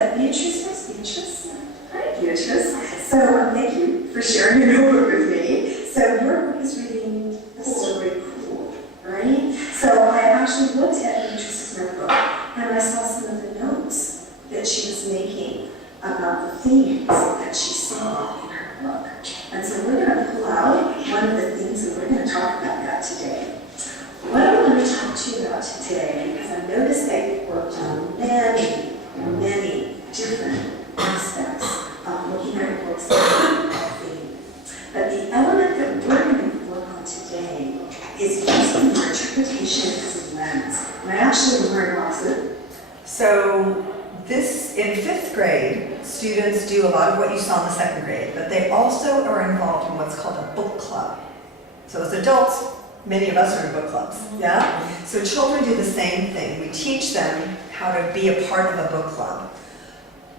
Beatrice. Hi, Beatrice. So thank you for sharing your notebook with me. So your book is reading a story cool, right? So I actually looked at Beatrice's notebook and I saw some of the notes that she was making about the themes that she saw in her book. And so we're going to pull out one of the themes and we're going to talk about that today. What I want to talk to you about today, because I noticed that you've worked on many different aspects of looking at books and theme. But the element that we're going to work on today is using your interpretation as a lens. And I actually learned lots of it. So this, in 5th grade, students do a lot of what you saw in the 2nd grade, but they also are involved in what's called a book club. So as adults, many of us are in book clubs, yeah? So children do the same thing. We teach them how to be a part of a book club.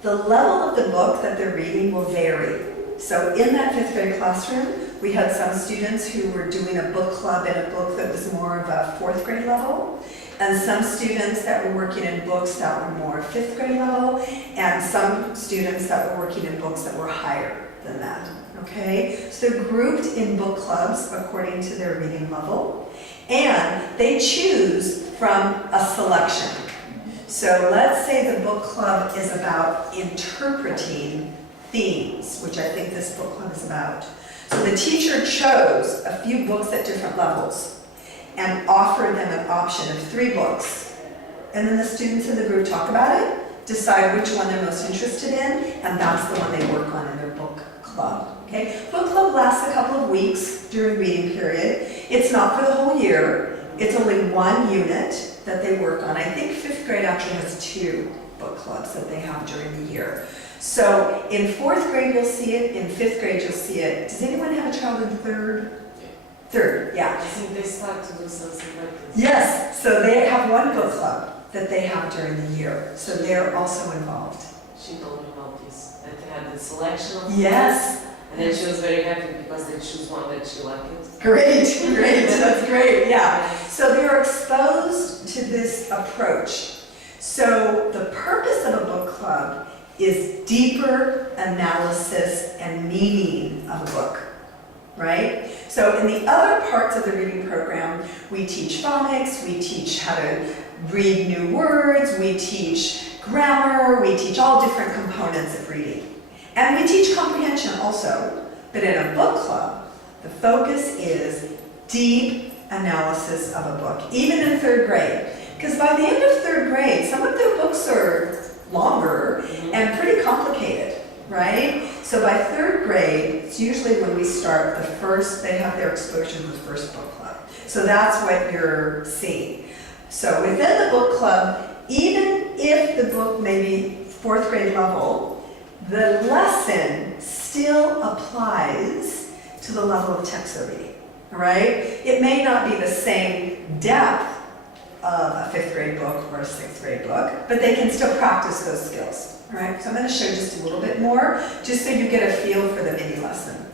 The level of the book that they're reading will vary. So in that 5th grade classroom, we had some students who were doing a book club in a book that was more of a 4th grade level, and some students that were working in books that were more 5th grade level, and some students that were working in books that were higher than that, okay? So they're grouped in book clubs according to their reading level, and they choose from a selection. So let's say the book club is about interpreting themes, which I think this book club is about. So the teacher chose a few books at different levels and offered them an option of 3 books. And then the students in the group talk about it, decide which one they're most interested in, and that's the one they work on in their book club. Okay? Book club lasts a couple of weeks during reading period. It's not for the whole year. It's only 1 unit that they work on. I think 5th grade actually has 2 book clubs that they have during the year. So in 4th grade you'll see it, in 5th grade you'll see it. Does anyone have a child in 3rd? 3rd, yeah. I think they start to do something like this. Yes, so they have 1 book club that they have during the year. So they're also involved. She told me about this, that they had the selection of Yes. books, and then she was very happy because they choose one that she liked. Great, that's great, yeah. So they're exposed to this approach. So the purpose of a book club is deeper analysis and meaning of a book, right? So in the other parts of the reading program, we teach phonics, we teach how to read new words, we teach grammar, we teach all different components of reading. And we teach comprehension also. But in a book club, the focus is deep analysis of a book, even in 3rd grade. Because by the end of 3rd grade, some of their books are longer and pretty complicated, right? So by 3rd grade, it's usually when we start they have their exposure to the first book club. So that's what you're seeing. So within the book club, even if the book may be 4th grade level, the lesson still applies to the level of text they're reading, all right? It may not be the same depth of a 5th grade book or a 6th grade book, but they can still practice those skills, all right? So I'm going to show just a little bit more, just so you get a feel for the mini lesson.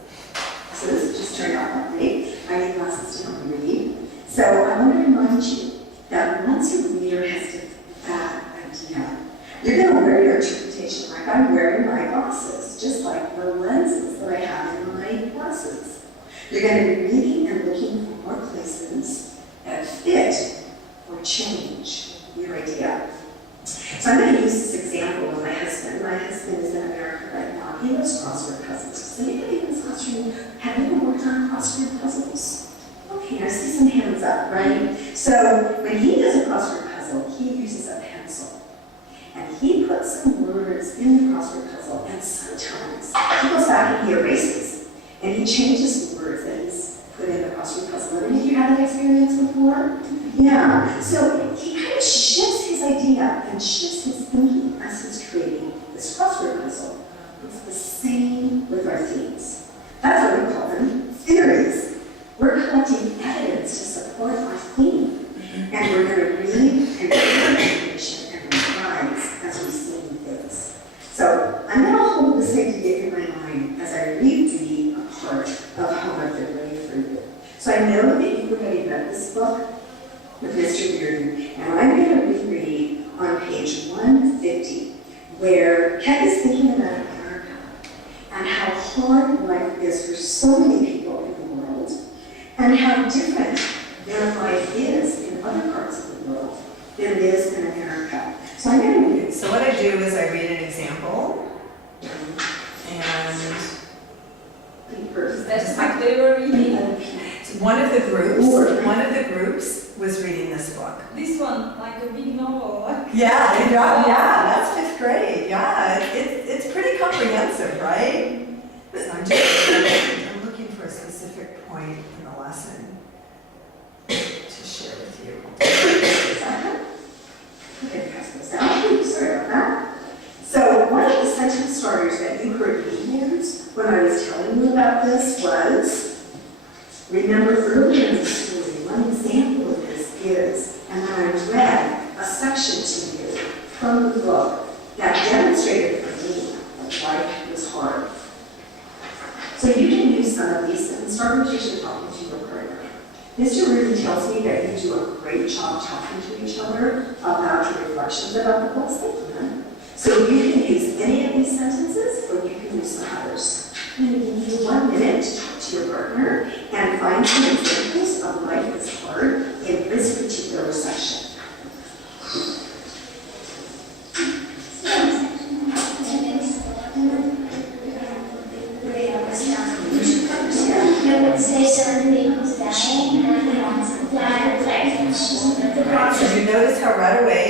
So this is just turned out properly. I need glasses to help me read. So I want to remind you that once a reader has developed that idea, you're going to wear your interpretation like I'm wearing my glasses, just like the lenses that I have in my glasses. You're going to be reading and looking for more places that fit or change your idea. So I'm going to use this example with my husband. My husband is in America right now. He loves crossword puzzles. Does anybody in this classroom have ever worked on crossword puzzles? Okay, I see some hands up, right? So when he does a crossword puzzle, he uses a pencil. And he puts some words in the crossword puzzle, and sometimes he goes back and he erases, and he changes the words that he's put in the crossword puzzle. Have any of you had that experience before? Yeah. So he kind of shifts his idea and shifts his thinking as he's creating this crossword puzzle. It's the same with our themes. That's what we call them theories. We're collecting evidence to support our theme, and we're going to read and get information and revise as we see things. So I'm going to hold this idea in my mind as I reread a part of Homework I've ready for you. So I know that you've already read this book with Mr. Bearden, and I'm going to reread on page 150 where Keck is thinking about America and how hard life is for so many people in the world, and how different their life is in other parts of the world than it is in America. So I'm going to read it. So what I do is I read an example, and That's what they were reading. one of the groups was reading this book. This one, like a big novel. Like Yeah, that's fifth grade. Yeah, it's pretty comprehensive, right? So I'm looking for a specific point in the lesson to share with you. Okay, pass this out. Oops, sorry about that. So one of the sentence starters that you heard me use when I was telling you about this was, remember earlier in the story, one example of this is, and when I read a section to you from the book that demonstrated for me that life was hard. So you can use some of these sentence starters as you're talking to your partner. Mr. Rudy tells me that you do a great job talking to each other about your reflections about the books. Thank you. So you can use any of these sentences, or you can use some others. I'm going to give you 1 minute to talk to your partner and find some examples of life is hard in this particular section. I would say somebody was dying and So you notice how right away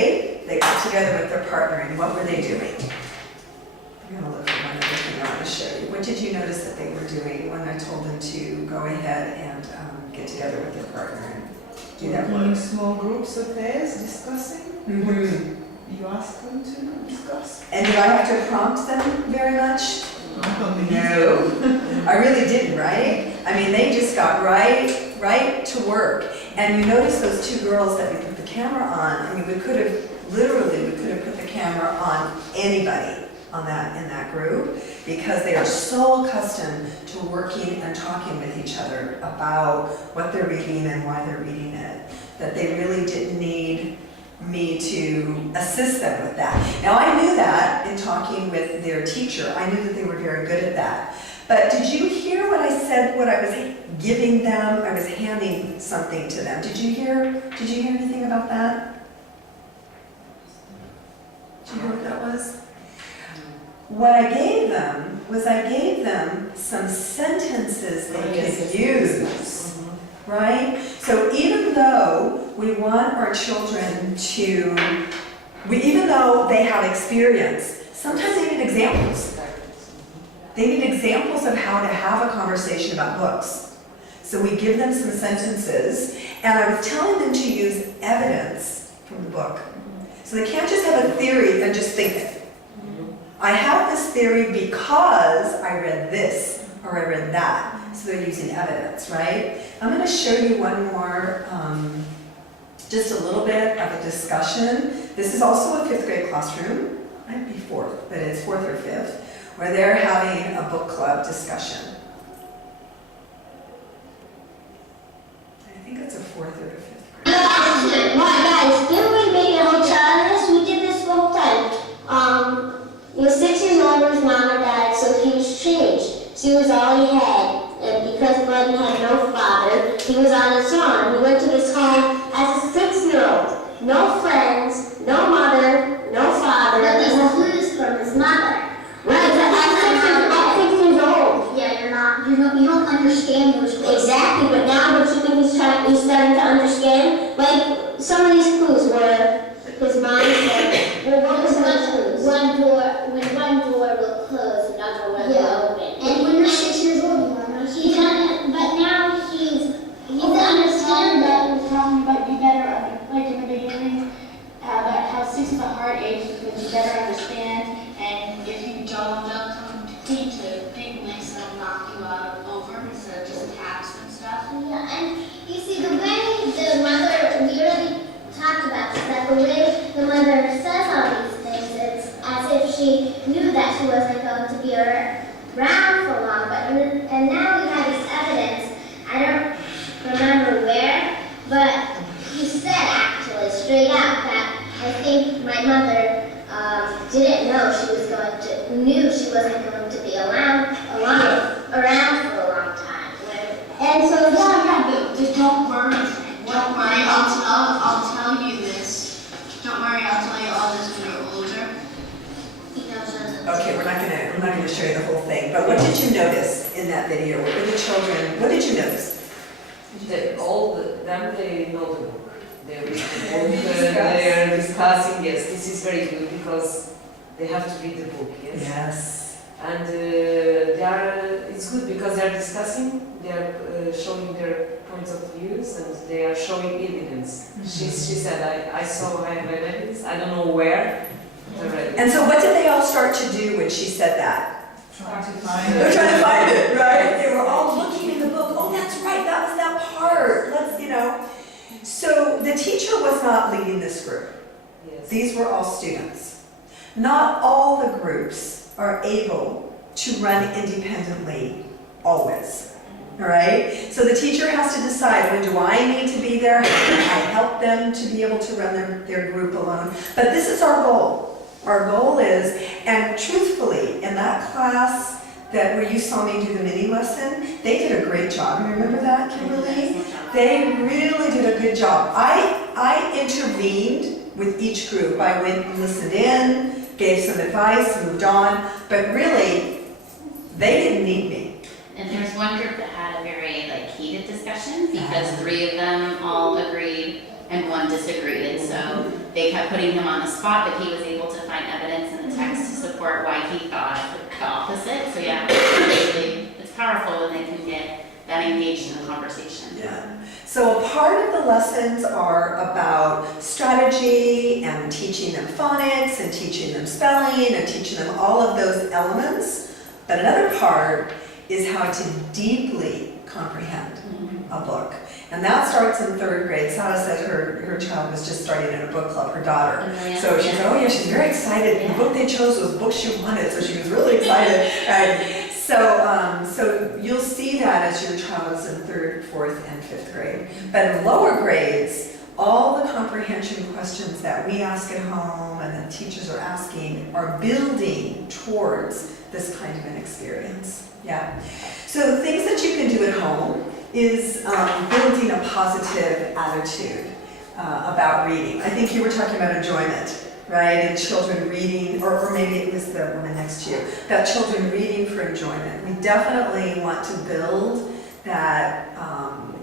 they got together with their partner, and what were they doing? I'm going to look for one other thing I want to show you. What did you notice that they were doing when I told them to go ahead and get together with their partner and do that in work? small groups of pairs discussing. Mhm. You ask them to discuss. And did I have to prompt them very much? No. I really didn't, right? I mean, they just got right to work. And you notice those two girls that we put the camera on. I mean, we could have put the camera on anybody in that group, because they are so accustomed to working and talking with each other about what they're reading and why they're reading it, that they really didn't need me to assist them with that. Now, I knew that in talking with their teacher. I knew that they were very good at that. But did you hear what I said, what I was giving them? I was handing something to them. Did you hear anything about that? Did you hear what that was? What I gave them was I gave them some sentences they could use, right? So even though we want our children to, even though they have experience, sometimes they need examples. They need examples of how to have a conversation about books. So we give them some sentences, and I was telling them to use evidence from the book. So they can't just have a theory and just think it. I have this theory because I read this or I read that. So they're using evidence, right? I'm going to show you one more, just a little bit of a discussion. This is also a fifth grade classroom. Might be fourth, but it's fourth or fifth, where they're having a book club discussion. I think it's a fourth or a fifth grade. Guys, didn't we make a whole challenge? We did this the whole time. He was 6 years old when his mom and dad, so he was changed. She was all he had. And because Bud had no father, he was on his own. He went to this home as a 6-year-old. No friends, no mother, no father. But these clues from his mother. Right, but I'm 6 years old. Yeah, you don't understand those clues. Exactly, but now what you think he's starting to understand? Like, some of these clues were his mom said, well, what was those clues? When one door will close, another one will open. And when you're 6 years old, you don't understand. But now he's understand that we're talking about you better, like in the beginning, about how 6 is a hard age because you better understand, and if you don't come to clean to big mix, they'll knock you out over instead of just taps and stuff. Yeah, and you see the way the mother, we already talked about this, that the way the mother says all these things, it's as if she knew that she wasn't going to be around for long, and now we have this evidence. I don't remember where, but he said actually straight out that I think my mother didn't know knew she wasn't going to be around for a long time. And so Just don't worry. Don't worry. I'll tell you this. Don't worry. I'll tell you all this when you're older. he knows Okay, I'm not gonna show you the whole thing, but what did you notice in that video? What were the children, what did you notice? They know the book. They read the book, they are discussing, yes, this is very good because they have to read the book, yes. Yes. And it's good because they are discussing, they are showing their points of views and they are showing evidence. She said, I have evidence, I don't know where, but I read it. And so what did they all start to do when she said that? Trying to find They were it. trying to find it, right? They were all looking in the book. Oh, that's right, that was that part. So the teacher was not leading this group. Yes. These were all students. Not all the groups are able to run independently always. All right? So the teacher has to decide, when do I need to be there? How can I help them to be able to run their group alone? But this is our goal. Our goal is, and truthfully, in that class where you saw me do the mini lesson, they did a great job. You remember that, Kimberly? They really did a good job. I intervened with each group. I went and listened in, gave some advice, moved on, but really, they didn't need me. And there was one group that had a very heated discussion because 3 of them all agreed and 1 disagreed. And so they kept putting him on the spot, but he was able to find evidence in the text to support why he thought the opposite. So yeah, it's powerful when they can get that engaged in the conversation. Yeah. So a part of the lessons are about strategy and teaching them phonics and teaching them spelling and teaching them all of those elements. But another part is how to deeply comprehend a book. And that starts in 3rd grade. Sada said her child was just starting in a book club, her daughter. So she said, she's very excited. The book they chose was the book she wanted, so she was really excited. And so you'll see that as your child is in 3rd, 4th, and 5th grade. But in lower grades, all the comprehension questions that we ask at home and the teachers are asking are building towards this kind of an experience. Yeah. So things that you can do at home is building a positive attitude about reading. I think you were talking about enjoyment, right? And children reading, or maybe it was the woman next to you, about children reading for enjoyment. We definitely want to build that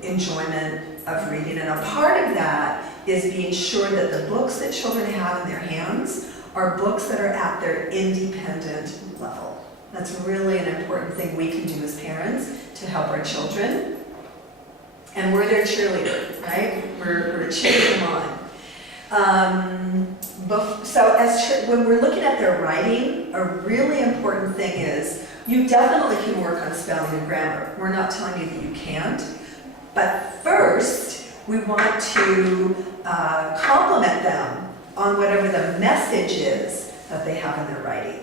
enjoyment of reading. And a part of that is being sure that the books that children have in their hands are books that are at their independent level. That's really an important thing we can do as parents to help our children. And we're their cheerleader, right? We're cheering them on. When we're looking at their writing, a really important thing is you definitely can work on spelling and grammar. We're not telling you that you can't. But first, we want to compliment them on whatever the message is that they have in their writing.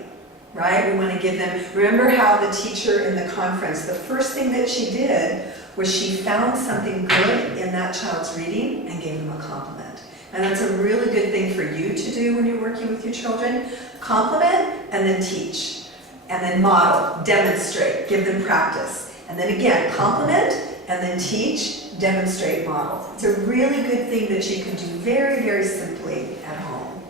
Right? We want to give them, remember how the teacher in the conference, the first thing that she did was she found something good in that child's reading and gave them a compliment. And that's a really good thing for you to do when you're working with your children. Compliment and then teach. And then model, demonstrate, give them practice. And then again, compliment and then teach, demonstrate, model. It's a really good thing that you can do very, very simply at home.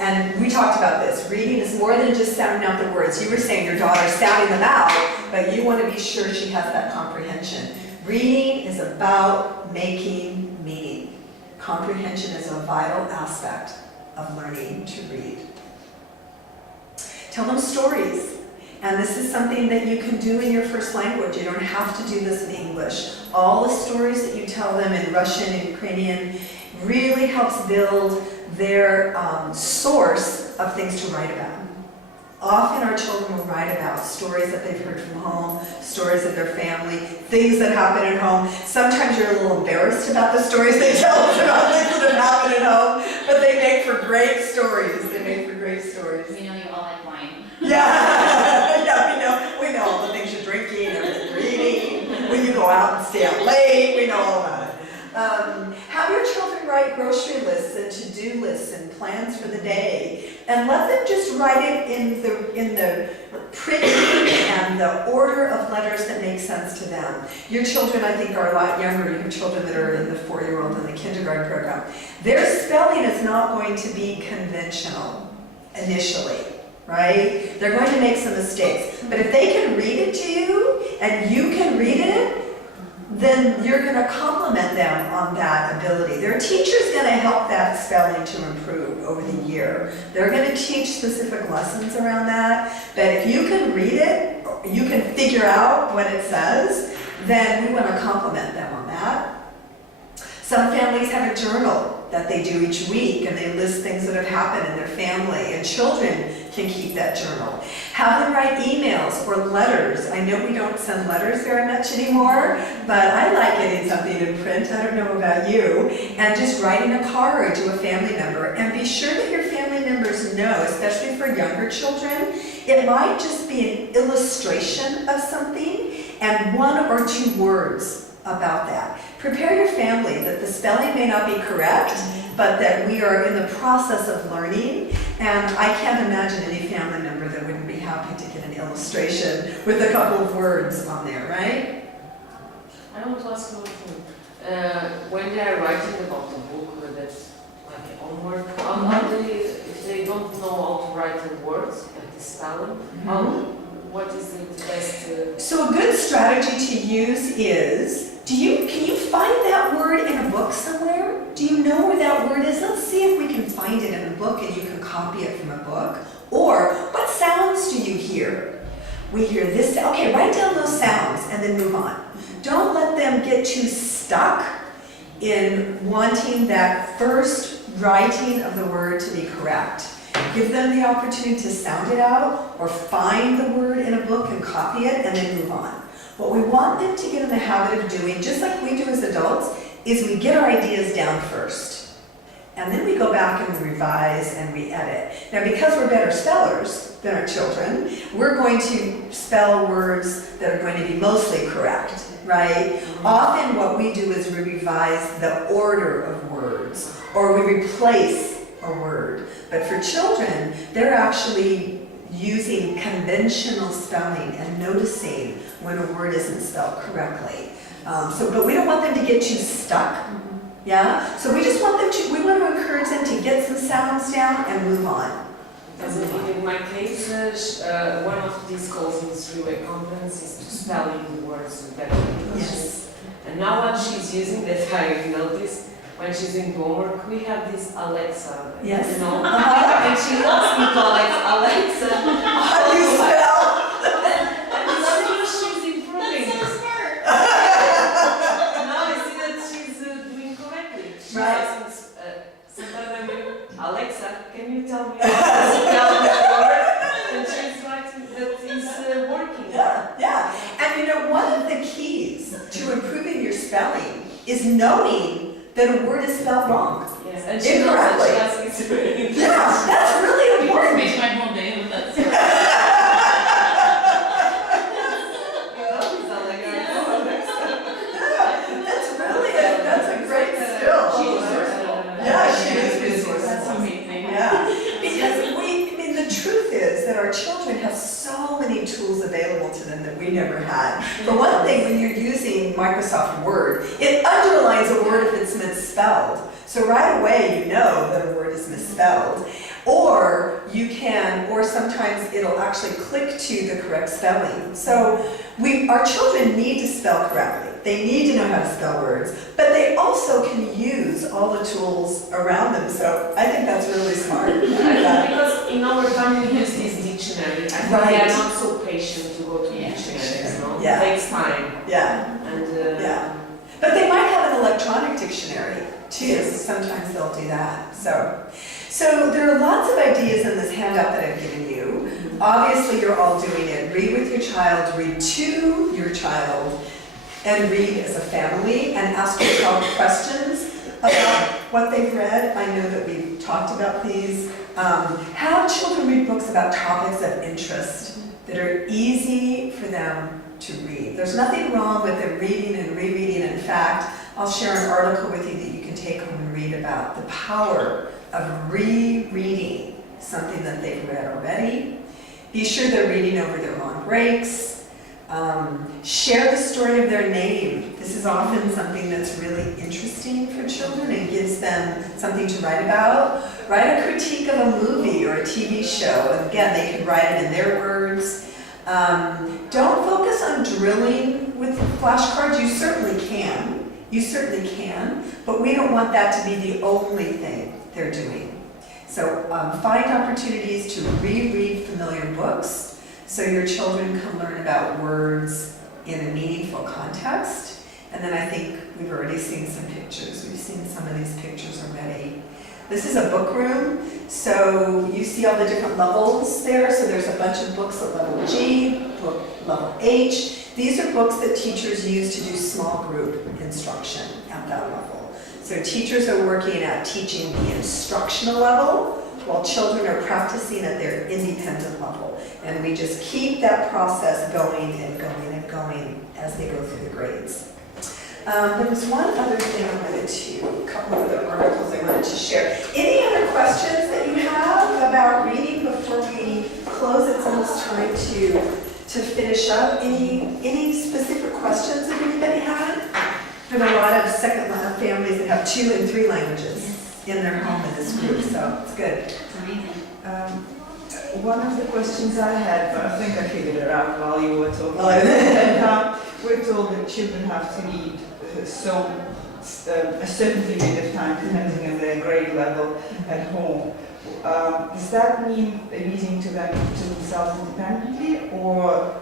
And we talked about this. Reading is more than just sounding out the words. You were saying your daughter's sounding them out, but you want to be sure she has that comprehension. Reading is about making meaning. Comprehension is a vital aspect of learning to read. Tell them stories. And this is something that you can do in your first language. You don't have to do this in English. All the stories that you tell them in Russian and Ukrainian really helps build their source of things to write about. Often our children will write about stories that they've heard from home, stories of their family, things that happen at home. Sometimes you're a little embarrassed about the stories they tell us about things that have happened at home, but they make for great stories. They make for great stories. You all like wine. Yeah, yeah, we know all the things you're drinking and you're eating. When you go out and stay out late, we know all about it. Have your children write grocery lists and to-do lists and plans for the day. and let them just write it in the printing and the order of letters that make sense to them. Your children, I think, are a lot younger. You have children that are in the 4-year-old and the kindergarten program. Their spelling is not going to be conventional initially, right? They're going to make some mistakes. But if they can read it to you and you can read it, then you're going to compliment them on that ability. Their teacher's going to help that spelling to improve over the year. They're going to teach specific lessons around that. But if you can read it, you can figure out what it says, then we want to compliment them on that. Some families have a journal that they do each week, and they list things that have happened in their family, and children can keep that journal. Have them write emails or letters. I know we don't send letters very much anymore, but I like getting something in print. I don't know about you. And just writing a card to a family member, and be sure that your family members know, especially for younger children, it might just be an illustration of something and 1 or 2 words about that. Prepare your family that the spelling may not be correct, but that we are in the process of learning. And I can't imagine any family member that wouldn't be happy to get an illustration with a couple of words on there, right? I want to ask you one thing. When they are writing about the book, that's like homework, how they, if they don't know how to write the words, like the spelling, what is the best? So a good strategy to use is, can you find that word in a book somewhere? Do you know where that word is? Let's see if we can find it in a book and you can copy it from a book. Or, what sounds do you hear? We hear this, okay, write down those sounds and then move on. Don't let them get too stuck in wanting that first writing of the word to be correct. Give them the opportunity to sound it out or find the word in a book and copy it and then move on. What we want them to get in the habit of doing, just like we do as adults, is we get our ideas down first. And then we go back and we revise and we edit. Now, because we're better spellers than our children, we're going to spell words that are going to be mostly correct, right? Often what we do is we revise the order of words, or we replace a word. But for children, they're actually using conventional spelling and noticing when a word isn't spelled correctly. But we don't want them to get too stuck. Yeah? So we just want them to, we want to encourage them to get some sounds down and move on. As in my case, one of these goals in this three-way conference is to spell in the words better. Yes. And now what she's using, that I noticed, when she's doing homework, we have this Alexa. Yes. You know? And she loves me to Alexa. How do you spell? And she's improving. That's so smart. Now I see that she's doing correctly. She Right. asks, sometimes I mean, Alexa, can you tell me how to spell this word? And she's writing that is working. Yeah. And you know, one of the keys to improving your spelling is knowing that a word is spelled wrong. Yes, and she knows that she asks me to. Yeah, that's really important. Makes my whole day with that story. That's a great skill. Yeah, she is resourceful. That's amazing. Yeah, because the truth is that our children have so many tools available to them that we never had. For one thing, when you're using Microsoft Word, it underlines a word if it's misspelled. So right away you know that a word is misspelled. Or sometimes it'll actually click to the correct spelling. So our children need to spell correctly. They need to know how to spell words, but they also can use all the tools around them. So I think that's really smart. Because in our time we use this dictionary. I think Right. they are not so patient to go to dictionaries, no? Yeah. It takes time. Yeah, And yeah. But they might have an electronic dictionary too. Sometimes they'll do that. So there are lots of ideas in this handout that I've given you. Obviously you're all doing it. Read with your child, read to your child, and read as a family, and ask your child questions about what they've read. I know that we've talked about these. Have children read books about topics of interest that are easy for them to read. There's nothing wrong with them reading and rereading. In fact, I'll share an article with you that you can take home and read about the power of rereading something that they've read already. Be sure they're reading over their long breaks. Share the story of their name. This is often something that's really interesting for children and gives them something to write about. Write a critique of a movie or a TV show. And again, they can write it in their words. Don't focus on drilling with flashcards. You certainly can. You certainly can. But we don't want that to be the only thing they're doing. So find opportunities to reread familiar books so your children can learn about words in a meaningful context. And then I think we've already seen some pictures. We've seen some of these pictures already. This is a book room, so you see all the different levels there. So there's a bunch of books at level G, book level H. These are books that teachers use to do small group instruction at that level. So teachers are working at teaching the instructional level, while children are practicing at their independent level. And we just keep that process going and going and going as they go through the grades. There was one other thing I wanted to, a couple of other articles I wanted to share. Any other questions that you have about reading before we close? It's almost time to finish up. Any specific questions that anybody had? There are a lot of second-language families that have 2 and 3 languages in their home in this group, so it's good. It's amazing. One of the questions I had, but I think I figured it out while you were talking. We're told that children have to read a certain period of time, depending on their grade level at home. Does that mean reading to themselves independently, or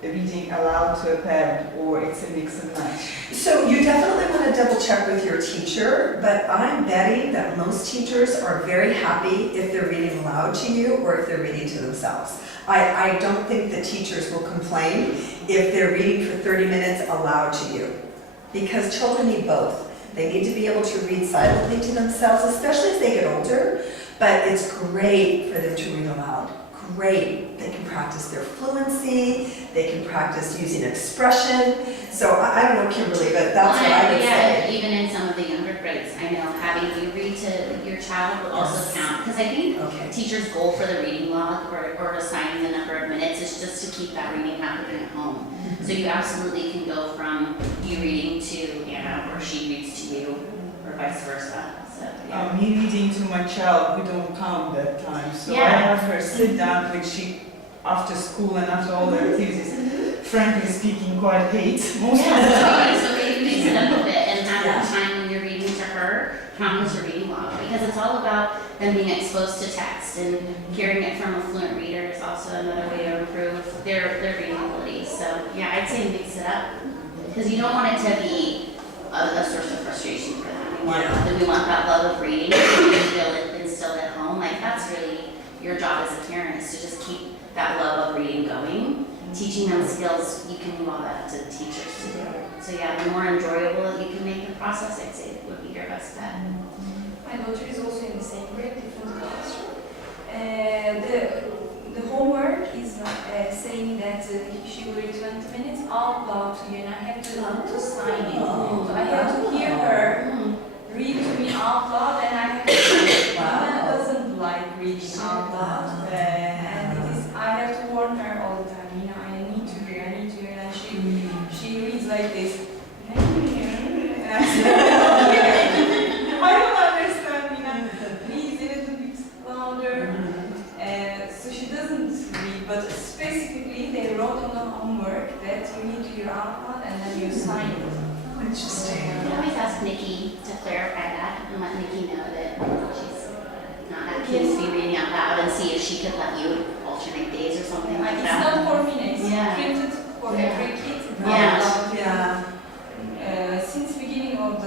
reading aloud to a parent, or it's a mix and match? So you definitely want to double check with your teacher, but I'm betting that most teachers are very happy if they're reading aloud to you or if they're reading to themselves. I don't think that teachers will complain if they're reading for 30 minutes aloud to you, because children need both. They need to be able to read silently to themselves, especially as they get older, but it's great for them to read aloud. Great. They can practice their fluency, they can practice using expression. So I don't know, Kimberly, but that's what I would say. Even in some of the younger grades, I know having you read to your child will also count. Because I think Okay. a teacher's goal for the reading log or assigning the number of minutes is just to keep that reading happening at home. So you absolutely can go from you reading to Anna, or she reads to you, or vice versa. So, yeah. Me reading to my child, we don't count that time. So I Yeah. have her sit down, which she, after school and after all the activities, frankly speaking, quite hates most of the time. Yeah, so maybe mix it up a bit and have Yeah. that time when you're reading to her count as a reading log, because it's all about them being exposed to text, and hearing it from a fluent reader is also another way to improve their reading abilities. So yeah, I'd say mix it up, because you don't want it to be a source of frustration for them. We want that love of reading to instill at home. Like, that's really your job as a parent, is to just keep that love of reading going. Teaching them skills, you can do all that up to the teachers to do. So yeah, the more enjoyable that you can make the process, I'd say would be your best bet. My daughter is also in the same grade, different classroom. The homework is saying that she will read 20 minutes out loud to you, and I have to sign it. So I have to hear her read to me out loud, and I have to sign it. Anna doesn't like reading out loud, and I have to warn her all the time. I need to hear, and she reads like this. I don't understand, please a little bit louder. So she doesn't read, but specifically they wrote on the homework that you need to hear out loud and then you sign it. Interesting. I always ask Nikki to clarify that and let Nikki know that she's not that keen to be reading out loud, and see if she could let you alternate days or something like It's that. not for me, it's Yeah. printed for every kid. Yeah. Yeah. Since beginning of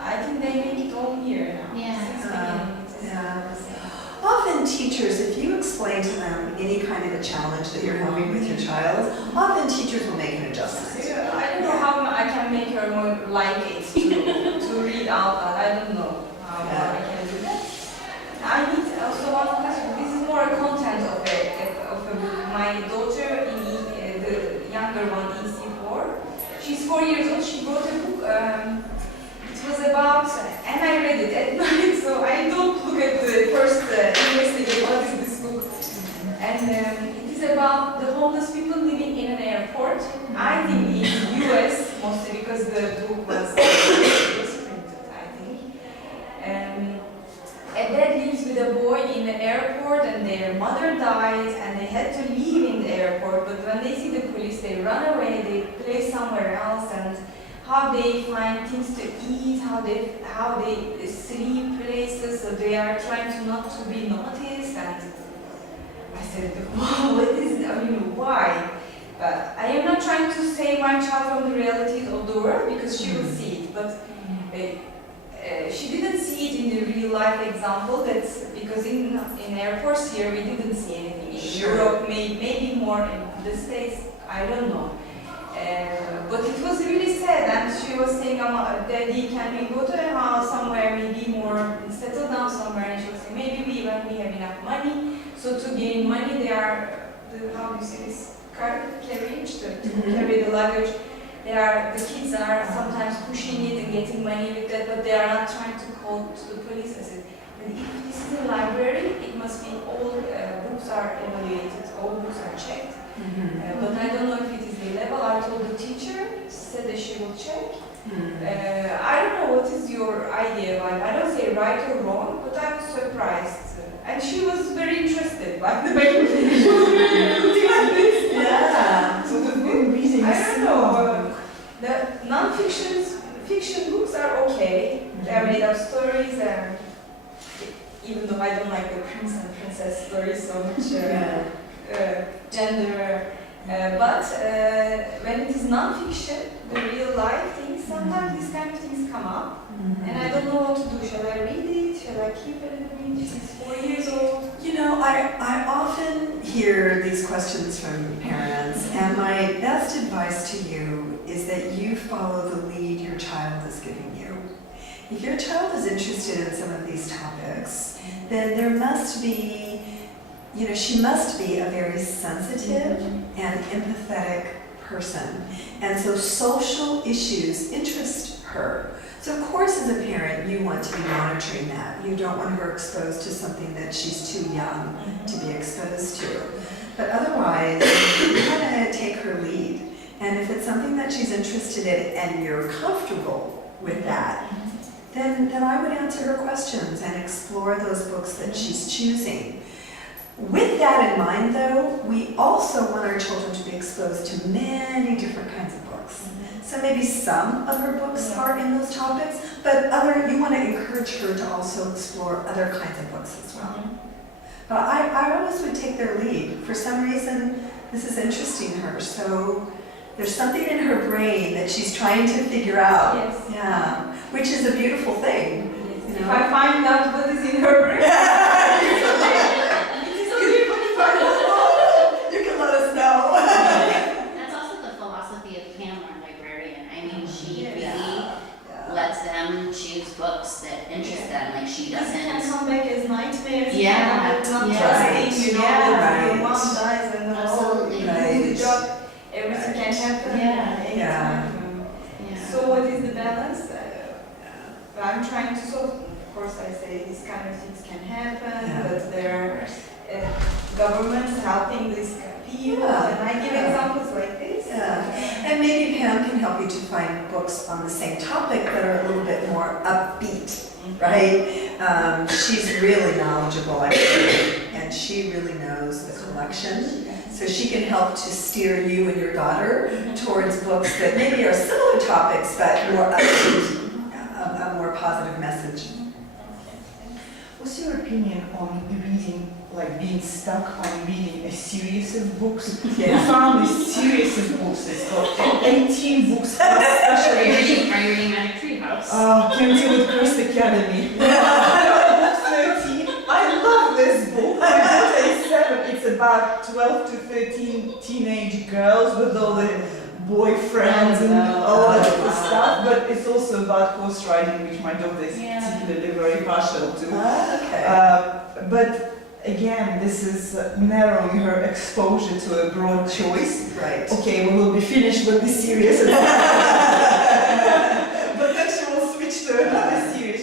I think they make it all year now. Yeah. Since beginning. Yeah. Often teachers, if you explain to them any kind of a challenge that you're having with your child, often teachers will make an adjustment. I don't know how I can make her more like it to read out loud. I don't know how I can do that. I need also one question. This is more a content of a book. My daughter, the younger one, EC4, she's 4 years old. She wrote a book. It was about, and I read it at night, so I don't look at the first investigate what is this book. And it is about the homeless people living in an airport. I think in US, mostly because the book was printed, I think. A dad lives with a boy in the airport and their mother dies and they had to leave in the airport, but when they see the police they run away, they play somewhere else, and how they find things to eat, how they sleep places, so they are trying to not to be noticed. And I said, wow, what is it? I mean, why? But I am not trying to save my child from the realities of the world because she will see it, but she didn't see it in the real life example. That's because in airports here we didn't see anything. In Europe, maybe more in the States, I don't know. But it was really sad, and she was saying, Daddy, can we go to a house somewhere, maybe more, settle down somewhere? And she was saying, maybe when we have enough money. So to gain money, they are, how do you say this, car carriage, to carry the luggage. The kids are sometimes pushing it and getting money with that, but they are not trying to call to the police. I said, if this is a library, it must be all books are evaluated, all books are checked. But I don't know if it is the level. I told the teacher, she said that she will check. I don't know what is your idea about it. I don't say right or wrong, but I was surprised. And she was very interested, by the way. She was really looking at this. Yeah. So the book reading I is don't know. The fiction books are okay. They are made of stories. Even though I don't like the prince and princess stories so much, gender. But when it is non-fiction, the real life things, sometimes these kind of things come up. And I don't know what to do. Shall I read it? Shall I keep it and read it? She's 4 years old. You know, I often hear these questions from parents, and my best advice to you is that you follow the lead your child is giving you. If your child is interested in some of these topics, then there must be, she must be a very sensitive and empathetic person. And so social issues interest her. So of course as a parent you want to be monitoring that. You don't want her exposed to something that she's too young to be exposed to. But otherwise, you kind of take her lead. And if it's something that she's interested in and you're comfortable with that, then I would answer her questions and explore those books that she's choosing. With that in mind though, we also want our children to be exposed to many different kinds of books. So maybe some of her books are in those topics, but you want to encourage her to also explore other kinds of books as well. But I always would take their lead. For some reason, this is interesting her. So there's something in her brain that she's trying to figure out. Yes. Yeah, which is a beautiful thing. Yes. If I find out what is in her brain, you can let us know. That's also the philosophy of Pam, our librarian. I mean, she really lets them choose books that interest them. Like she this can doesn't. come back as nightmares. Yeah. Not Yeah. trusting, Right. your mom dies and the whole Absolutely. Right. the job, everything can happen. Yeah. Anytime. Yeah. So what is the balance? I'm trying to solve. Of course, I say these kind of things can happen, but there are governments helping these people, and I give examples like this. And maybe Pam can help you to find books on the same topic that are a little bit more upbeat, right? She's really knowledgeable, actually, and she really knows the collection. So she can help to steer you and your daughter towards books that maybe are similar topics, but more upbeat, a more positive message. What's your opinion on reading, like being stuck on reading a series of books? Yeah. I found this series of books, it's got 18 books, Are you especially reading Magic Tree House? Chemistry Cursed Academy. 13. I love this book. I bought a 7. It's about 12 to 13 teenage girls with all the boyfriends and all that stuff, but it's also about horse riding, which my daughter is particularly very partial to. But again, this is narrowing her exposure to a broad choice. Right. Okay, we will be finished with this series. But then she will switch to another series.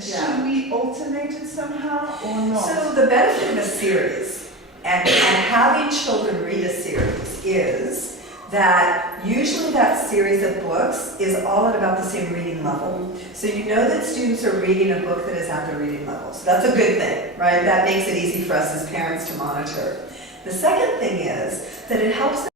Should we alternate it somehow or not? So the benefit of a series and having children read a series is that usually that series of books is all at about the same reading level. So you know that students are reading a book that is at their reading level. So that's a good thing, right? That makes it easy for us as parents to monitor. The second thing is that it helps them